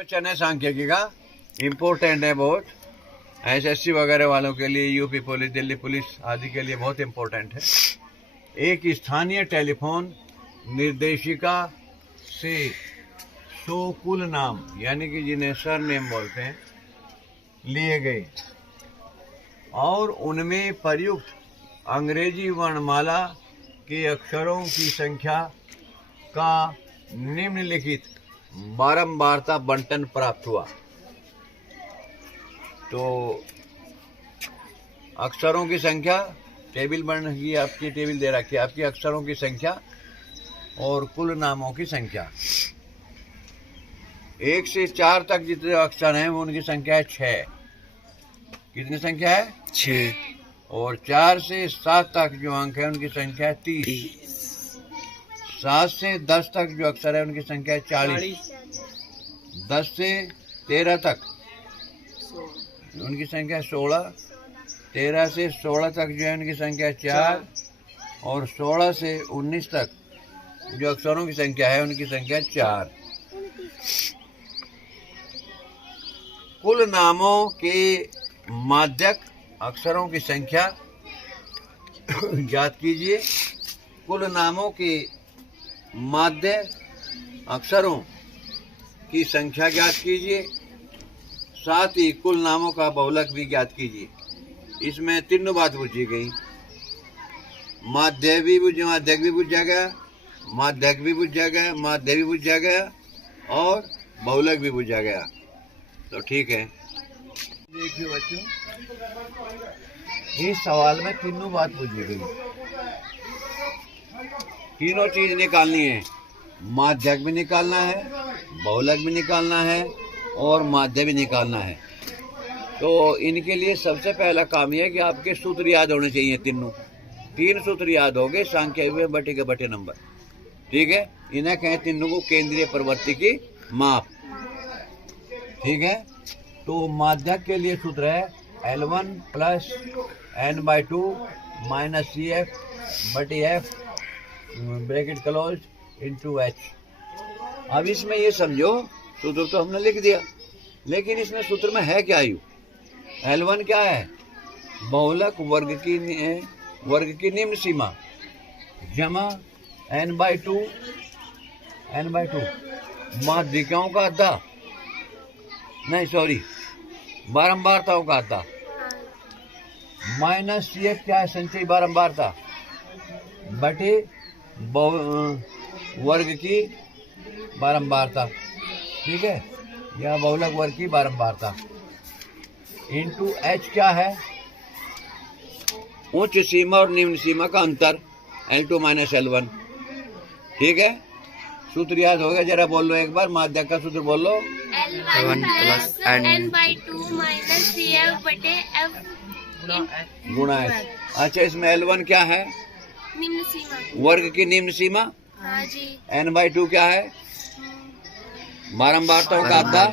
Question है सांख्यिकी का, इम्पोर्टेंट है बहुत, एसएससी वगैरह वालों के लिए, यूपी पुलिस, दिल्ली पुलिस आदि के लिए बहुत इम्पोर्टेंट है। एक स्थानीय टेलीफोन निर्देशिका से 100 कुल नाम, यानी कि जिन्हें सर नेम बोलते हैं, लिए गए और उनमें प्रयुक्त अंग्रेजी वर्णमाला के अक्षरों की संख्या का निम्नलिखित बारंबारता बंटन प्राप्त हुआ। तो अक्षरों की संख्या, टेबल बन गई, आपकी टेबल दे रखी है, आपकी अक्षरों की संख्या और कुल नामों की संख्या। 1 से 4 तक जितने अक्षर हैं वो उनकी संख्या है 6। कितनी संख्या है? 6। और 4 से 7 तक जो अंक है उनकी संख्या है 30। 7 से 10 तक जो अक्षर है उनकी संख्या है 40। 10 से 13 तक उनकी संख्या है 16। 13 से 16 तक जो है उनकी संख्या है 4। और 16 से 19 तक जो अक्षरों की संख्या है उनकी संख्या है 4। कुल नामों के माध्यक अक्षरों की संख्या ज्ञात कीजिए। कुल नामों के माध्य अक्षरों की संख्या ज्ञात कीजिए, साथ ही कुल नामों का बहुलक भी ज्ञात कीजिए। इसमें तीनों बात पूछी गई, माध्यक भी पूछा गया, माध्यक भी पूछा गया, माध्य भी पूछा गया और बहुलक भी पूछा गया। तो ठीक है, देखिए बच्चों, इस सवाल में तीनों बात पूछी गई, तीनों चीज निकालनी है। माध्यक भी निकालना है, बहुलक भी निकालना है और माध्य भी निकालना है। तो इनके लिए सबसे पहला काम यह है कि आपके सूत्र याद होने चाहिए। तीन सूत्र याद हो गए, सांख्यिकी में बटे के बटे नंबर। ठीक है, इन्हें कहें तीनों को केंद्रीय प्रवृत्ति की माप। ठीक है, तो माध्यक के लिए सूत्र है L1 + n/2 - CF बटे F ब्रैकेट क्लोज × H। अब इसमें ये समझो, सूत्र तो हमने लिख दिया, लेकिन इसमें सूत्र में है क्या? L1 क्या है? बहुलक वर्ग की निम्न सीमा जमा n/2 माध्यिकाओं का अद्धा, नहीं सॉरी, बारंबारताओं का अद्धा, माइनस CF क्या है? संचयी बारंबारता बटे वर्ग की बारंबारता। ठीक है, या बहुलक वर्ग की बारंबारता × H क्या है? उच्च सीमा और निम्न सीमा का अंतर, L2 - L1। ठीक है, सूत्र याद हो गया? जरा बोल लो एक बार, माध्यक का सूत्र बोल लो। L1 + n/2 - CF बटे F गुणा H। अच्छा, इसमें L1 क्या है? निम्न सीमा, वर्ग की निम्न सीमा। हाँ जी। n/2 क्या है? बारंबारताओं का अद्धा,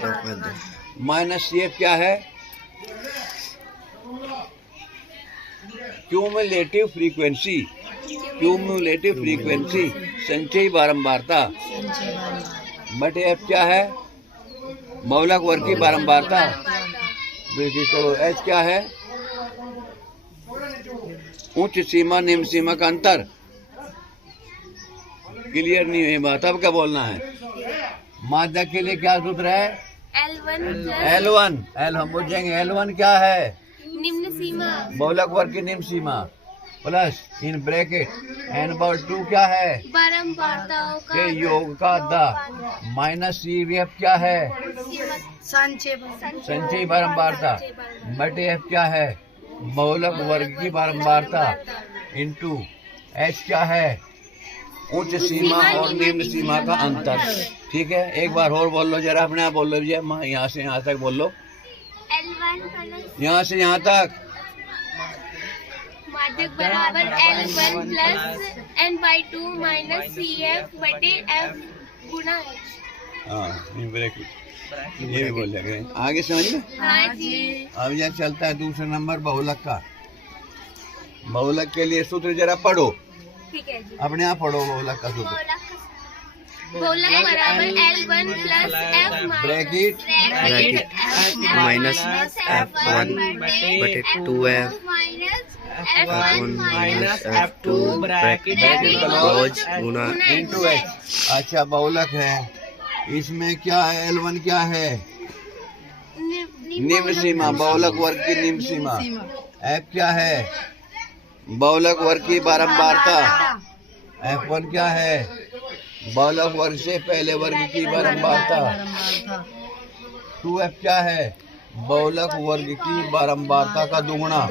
माइनस CF क्या है? क्यूमुलेटिव फ्रीक्वेंसी, संचयी बारंबारता बटे F क्या है? बहुलक वर्ग की बारंबारता। तो H क्या है? उच्च सीमा निम्न सीमा का अंतर। क्लियर नहीं हुई बात? अब क्या बोलना है? माध्यक के लिए क्या सूत्र है? L1 हम पूछेंगे L1 क्या है? निम्न सीमा, बहुलक वर्ग की निम्न सीमा प्लस इन ब्रैकेट n/2 क्या है? बारंबारताओं का के योग का अद्धा माइनस CF क्या है? संचयी बारंबारता बटे F क्या है? बहुलक वर्ग की बारंबारता × H क्या है? उच्च सीमा और निम्न सीमा का अंतर। ठीक है, एक बार और बोल लो जरा, अपने आप बोल लो भैया, यहाँ से यहाँ तक बोल लो। यहाँ से यहाँ तक माध्यक बराबर L1 + n/2 - CF बटे F गुणा H। हाँ, ये भी बोल जाएंगे, आगे समझ में। हाँ जी। अब यह चलता है दूसरा नंबर बहुलक का। बहुलक के लिए सूत्र जरा पढ़ो, ठीक है जी। अपने आप पढ़ो बहुलक का सूत्र। बहुलक बराबर L1 plus F bracket minus F1 बटे 2F F1 minus F2 bracket close गुना इंटू एच। अच्छा बहुलक है, इसमें क्या है, L1 क्या है, निम्न सीमा, बहुलक वर्ग की निम्न सीमा। F क्या है, बहुलक वर्ग की बारंबारता। F1 क्या है, बहुलक वर्ग से पहले वर्ग की बारंबारता। 2F क्या है, बहुलक वर्ग की बारंबारता का दुगुना।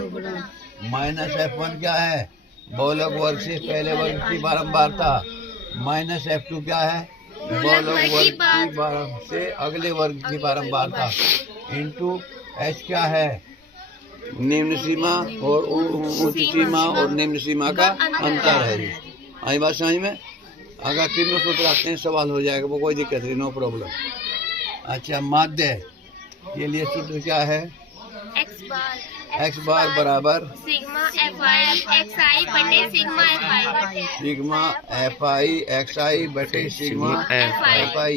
माइनस F1 क्या है, बहुलक वर्ग से पहले वर्ग की बारंबारता। माइनस F2 क्या है, बहुलक वर्ग की से अगले वर्ग की बारंबारता। इंटू H क्या है, निम्न सीमा और उच्च सीमा और निम्न सीमा का अंतर है। आई बात समझ में? अगर तीनों सूत्र आते हैं सवाल हो जाएगा, वो कोई दिक्कत नहीं, नो प्रॉब्लम। अच्छा माध्य के लिए सूत्र क्या है, x बार बराबर सिग्मा FI बटे sigma FI। Sigma FI XI बटे सिग्मा FI।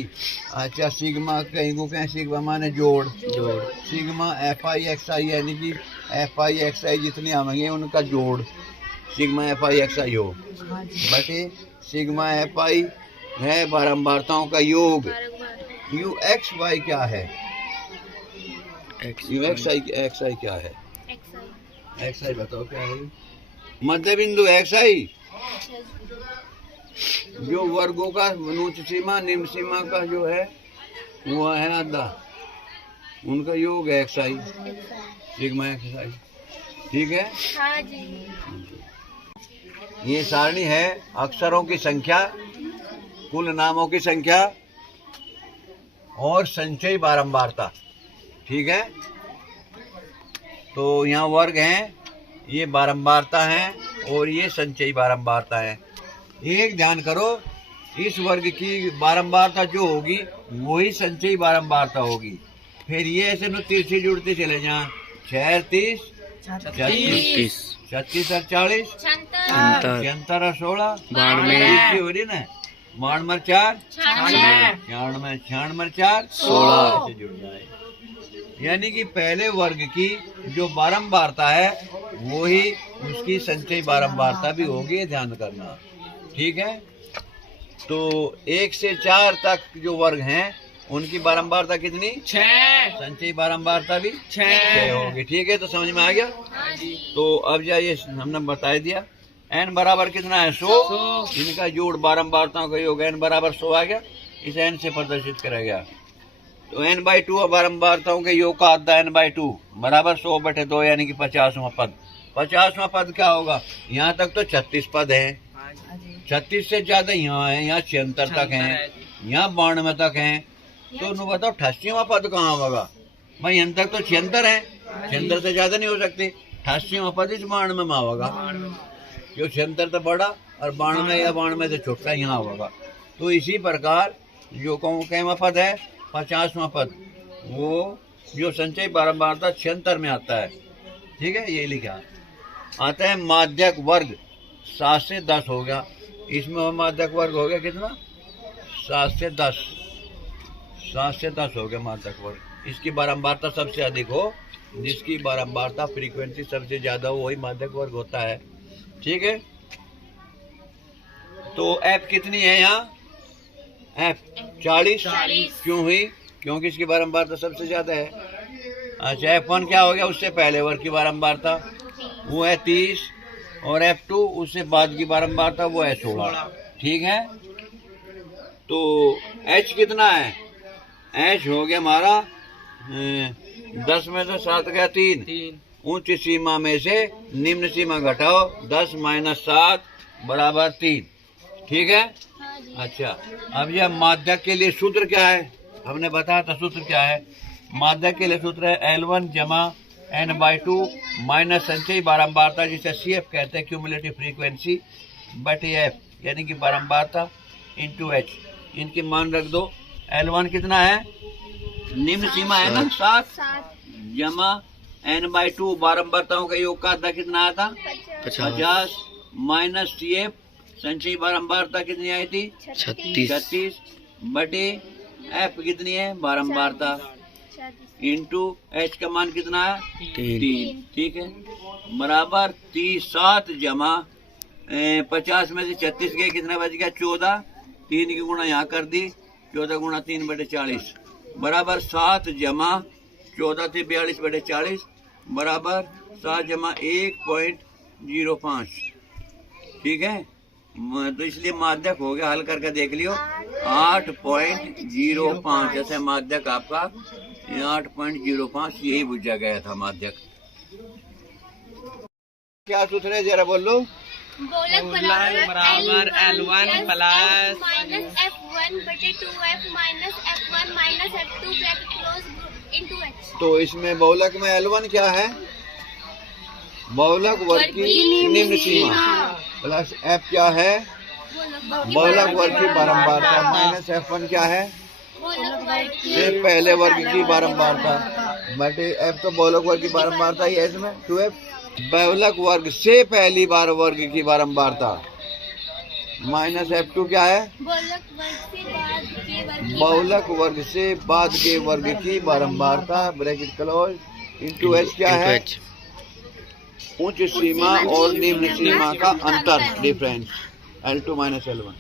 अच्छा सिग्मा कहीं को कहें, सिग्मा माने जोड़। सिग्मा FI XI यानी कि FI XI जितने आवेंगे उनका जोड़ सिग्मा FI XI हो, बटे सिग्मा FI है बारंबारताओं का योग। UXY क्या है, UXI क्या है, XI बताओ क्या है, मध्य बिंदु XI जो वर्गों का उच्च सीमा निम्न सीमा का जो है वो है आधा, उनका योग है XI, सिग्मा XI। ठीक है, हाँ जी। ये सारणी है अक्षरों की संख्या, कुल नामों की संख्या और संचयी बारंबारता। ठीक है, तो यहाँ वर्ग हैं, ये बारंबारता है और ये संचयी बारंबारता है। एक ध्यान करो, इस वर्ग की बारंबारता जो होगी वही संचयी बारंबारता होगी। फिर ये ऐसे न तीसरी जुड़ते चले जाएं, 6 30 36 36 और 40 76 और 16 92 हो रही ना, 92 4 96 96 4 16 से जुड़ जाए। यानी कि पहले वर्ग की जो बारंबारता है वो ही उसकी संचयी बारंबारता भी होगी, ध्यान करना। ठीक है, तो 1 से 4 तक जो वर्ग हैं उनकी बारंबारता कितनी, 6, संचयी बारंबारता भी 6 होगी। ठीक है, तो समझ में आ गया। तो अब जाइए, हमने बता दिया n बराबर कितना है, 100। इनका जोड़ बारंबारताओं का योग n बराबर 100 आ गया, इस n से प्रदर्शित करा गया। तो n/2 बारंबारताओं के योग का आधा n/2 बराबर 100 बटे 2 यानी कि 50वां पद। 50वां पद क्या होगा, यहाँ तक तो 36 पद है, 36 से ज्यादा यहाँ है, यहाँ 76 तक है, यहाँ 92 तक है। तो नु बताओ 88वां पद कहाँ होगा भाई, यहाँ तक तो 76 है, 76 से ज्यादा नहीं हो सकती। 88वां पद इस 92 में होगा, जो 76 तो बड़ा और 92 या 92 से छोटा यहाँ होगा। तो इसी प्रकार जो कैवा पद है 50वां पद, वो जो संचयी बारंबारता 76 में आता है। ठीक है, ये लिखा आता है। माध्यक वर्ग 7 से 10 हो गया, इसमें माध्यक वर्ग हो गया कितना, 7 से 10 हो गया माध्यक वर्ग। इसकी बारंबारता सबसे अधिक हो, जिसकी बारंबारता फ्रीक्वेंसी सबसे ज्यादा हो वही माध्यक वर्ग होता है। ठीक है, तो F कितनी है यहाँ, F 40 क्यों हुई, क्योंकि इसकी बारंबारता सबसे ज्यादा है। अच्छा F1 क्या हो गया, उससे पहले वर्ग की बारंबारता वो है 30 और F2 उससे बाद की बारंबारता वो है 16। ठीक है, तो H कितना है, H हो गया हमारा 10 में से 7 गया 3, उच्च सीमा में से निम्न सीमा घटाओ, 10 - 7 बराबर 3। ठीक है, अच्छा अब यह माध्यक के लिए सूत्र क्या है, हमने बताया था सूत्र क्या है। माध्यक के लिए सूत्र है L1 जमा n/2 माइनस संचयी बारंबारता, जिसे CF कहते हैं, क्यूमुलेटिव फ्रीक्वेंसी बटे F यानी कि बारंबारता इंटू H। इनकी मान रख दो। L1 कितना है, निम्न सीमा है ना 7 जमा n/2 बारंबारताओं का योग का आधा कितना आया था 50 माइनस CF संचयी बारंबारता कितनी आई थी? 36 बटे एफ कितनी है? बारंबारता इंटू एच का मान कितना है? 3। ठीक है, बराबर 37 जमा 50 में से 36 गए, कितना बच गया? 14। 3 की गुणा यहाँ कर दी, 14 गुणा 3 बटे 40 बराबर 7 जमा 14 थे 42 बटे 40 बराबर 7 जमा 1.05। ठीक है, तो इसलिए माध्यक हो गया, हल करके देख लियो 8.05। जैसे माध्यक आपका 8.05 यही बुझा गया था माध्यक। क्या सूत्र है जरा बोल लो। बोलक बराबर L1 प्लस माइनस F1 बटे 2F minus F1 minus F2 bracket close into H। तो इसमें बहुलक में L1 क्या है? बहुलक वर्ग की निम्न सीमा प्लस F क्या है? बहुलक वर्ग की बारंबारता माइनस F1 क्या है? से पहले वर्ग की बारंबारता बटे F तो बहुलक वर्ग की बारंबारता ही है इसमें 2F। बहुलक वर्ग से पहली बार वर्ग की बारंबारता माइनस F2 क्या है? बहुलक वर्ग से बाद के वर्ग की बारंबारता ब्रैकेट क्लोज इंटू H क्या है? उच्च सीमा और निम्न सीमा का अंतर डिफरेंस L2 माइनस L1।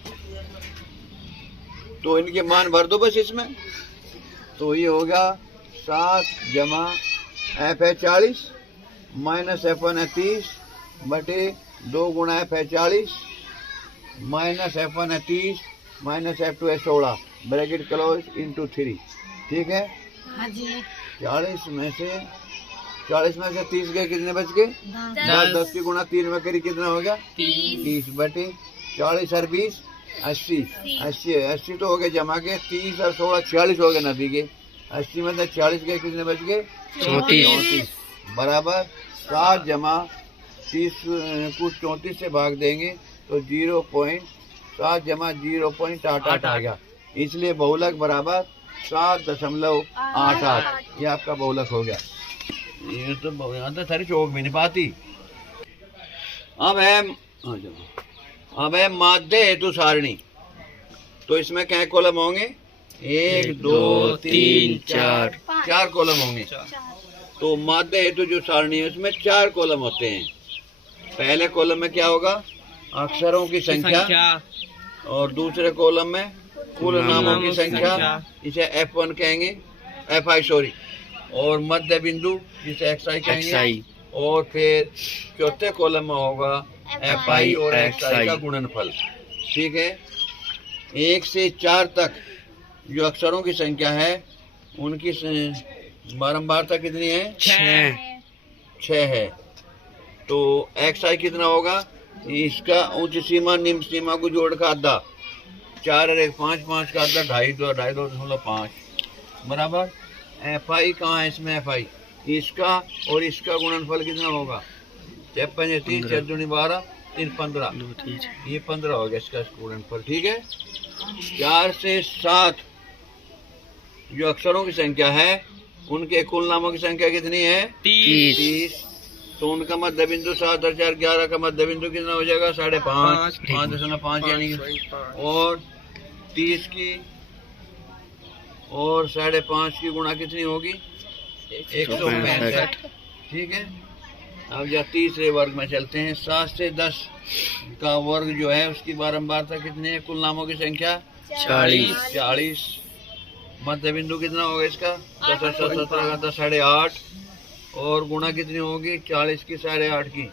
तो इनके मान भर दो बस इसमें, तो ये होगा 7 जमा F है 40 माइनस F1 है 30 बटे 2 गुणा F है 40 माइनस F1 है 30 माइनस F2 है 16 ब्रैकेट क्लोज इंटू 3। ठीक है, 40 में से 30 गए, कितने बच गए? 10 की गुणा 3 में करी कितना हो गया? 30 बटे 40 और 20 80 तो हो गए जमा के 30 और 16 46 हो गए नबी के 80 में 40 गए, कितने बच गए? 34 बराबर 7 जमा 30 को 34 से भाग देंगे तो 7 जमा 0.88 आ गया। इसलिए बहुलक बराबर 7.88 ये आपका बहुलक हो गया। ये तो यहाँ तो सारी चौक भी नहीं पाती। अब है माध्य हेतु सारणी। तो इसमें क्या कॉलम होंगे? 1 2 3 4 कॉलम होंगे। तो माध्य हेतु जो सारणी है उसमें 4 कॉलम होते हैं। पहले कॉलम में क्या होगा? अक्षरों की संख्या और दूसरे कॉलम में कुल नामों की संख्या, इसे F1 कहेंगे, FI सॉरी, और मध्य बिंदु जिसे XI कहेंगे, और फिर चौथे कॉलम में होगा FI और XI का गुणनफल। ठीक है, 1 से 4 तक जो अक्षरों की संख्या है उनकी बारंबारता कितनी है? 6 है। तो XI कितना होगा? इसका उच्च सीमा निम्न सीमा को जोड़ का आधा, 4 और 1 5, 5 का आधा 2.5 बराबर FI कहाँ है इसमें? FI इसका और इसका गुणनफल कितना होगा? 6 5 3 4 दूनी 12 3 15, ये 15 हो गया इसका गुणनफल। ठीक है, 4 से 7 जो अक्षरों की संख्या है उनके कुल नामों की संख्या कितनी है? 30। तो उनका मध्य बिंदु 7 और 4 11 का मध्य बिंदु कितना हो जाएगा? 5.5 5.5 यानी, और 30 की और 5.5 की गुणा कितनी होगी? 165। ठीक है, अब जब तीसरे वर्ग में चलते हैं। 7 से 10 का वर्ग जो है उसकी बारंबारता कितनी है? कुल नामों की संख्या 40। मध्य बिंदु कितना होगा इसका? 10 और 17 का 10 8.5 और गुणा कितनी होगी? 40 की 8.5 की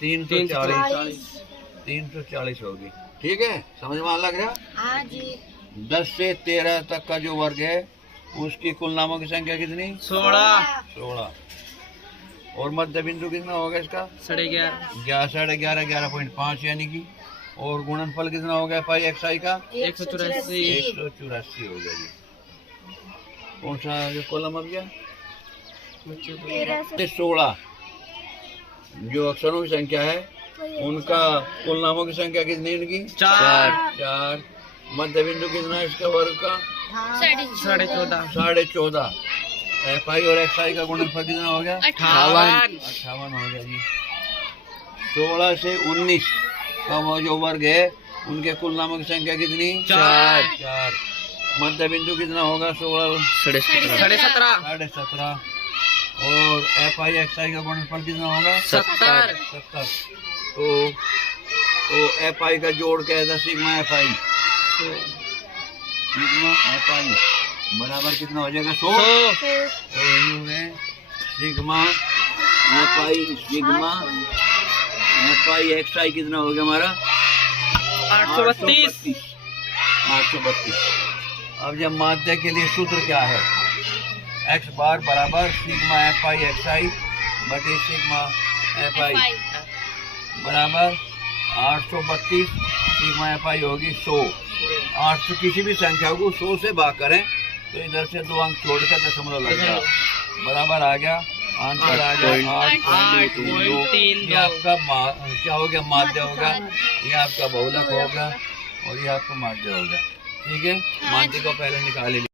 340 होगी। ठीक है, समझ में लग रहा? हाँ जी। 10 से 13 तक का जो वर्ग है उसकी कुल नामों की संख्या कितनी? 16। और मध्य बिंदु कितना होगा इसका? 11.5 11.5 यानी कि, और गुणनफल कितना हो गया पाई XI का? 184 हो गया जी। कौन सा जो कॉलम अब गया? 16 जो अक्षरों की संख्या है उनका कुल नामों की संख्या कितनी? उनकी 4। मध्य बिंदु कितना है इसका वर्ग का? 14.5। FI और XI का गुणनफल कितना हो गया? 58 हो गया जी। 16 से 19 तो वो जो वर्ग है उनके कुल नामों की संख्या कितनी? 4। 4। मध्य बिंदु कितना होगा? 16। 17.5। 17.5। और एफ आई एक्स आई का गुणनफल कितना होगा? 70। 70। तो एफ आई का जोड़ क्या था? Sigma F I. Sigma F I बराबर कितना हो जाएगा? 100। तो यही हो गए सिग्मा एफ आई एक्स आई कितना हो गया हमारा? 832। 832। अब जब माध्य के लिए सूत्र क्या है? एक्स बार बराबर सिग्मा एफ आई एक्स आई बटे सिग्मा एफ आई बराबर 832। सिग्मा एफ आई होगी 100। 800 किसी भी संख्या को 100 से भाग करें तो इधर से 2 अंक छोड़कर दशमलव लग गया, बराबर आ गया। आंसर आ गया 8.32। ये आपका क्या हो गया? माध्य होगा। ये आपका बहुलक होगा और ये आपका माध्य होगा। ठीक है, माध्य को पहले निकाल लीजिए।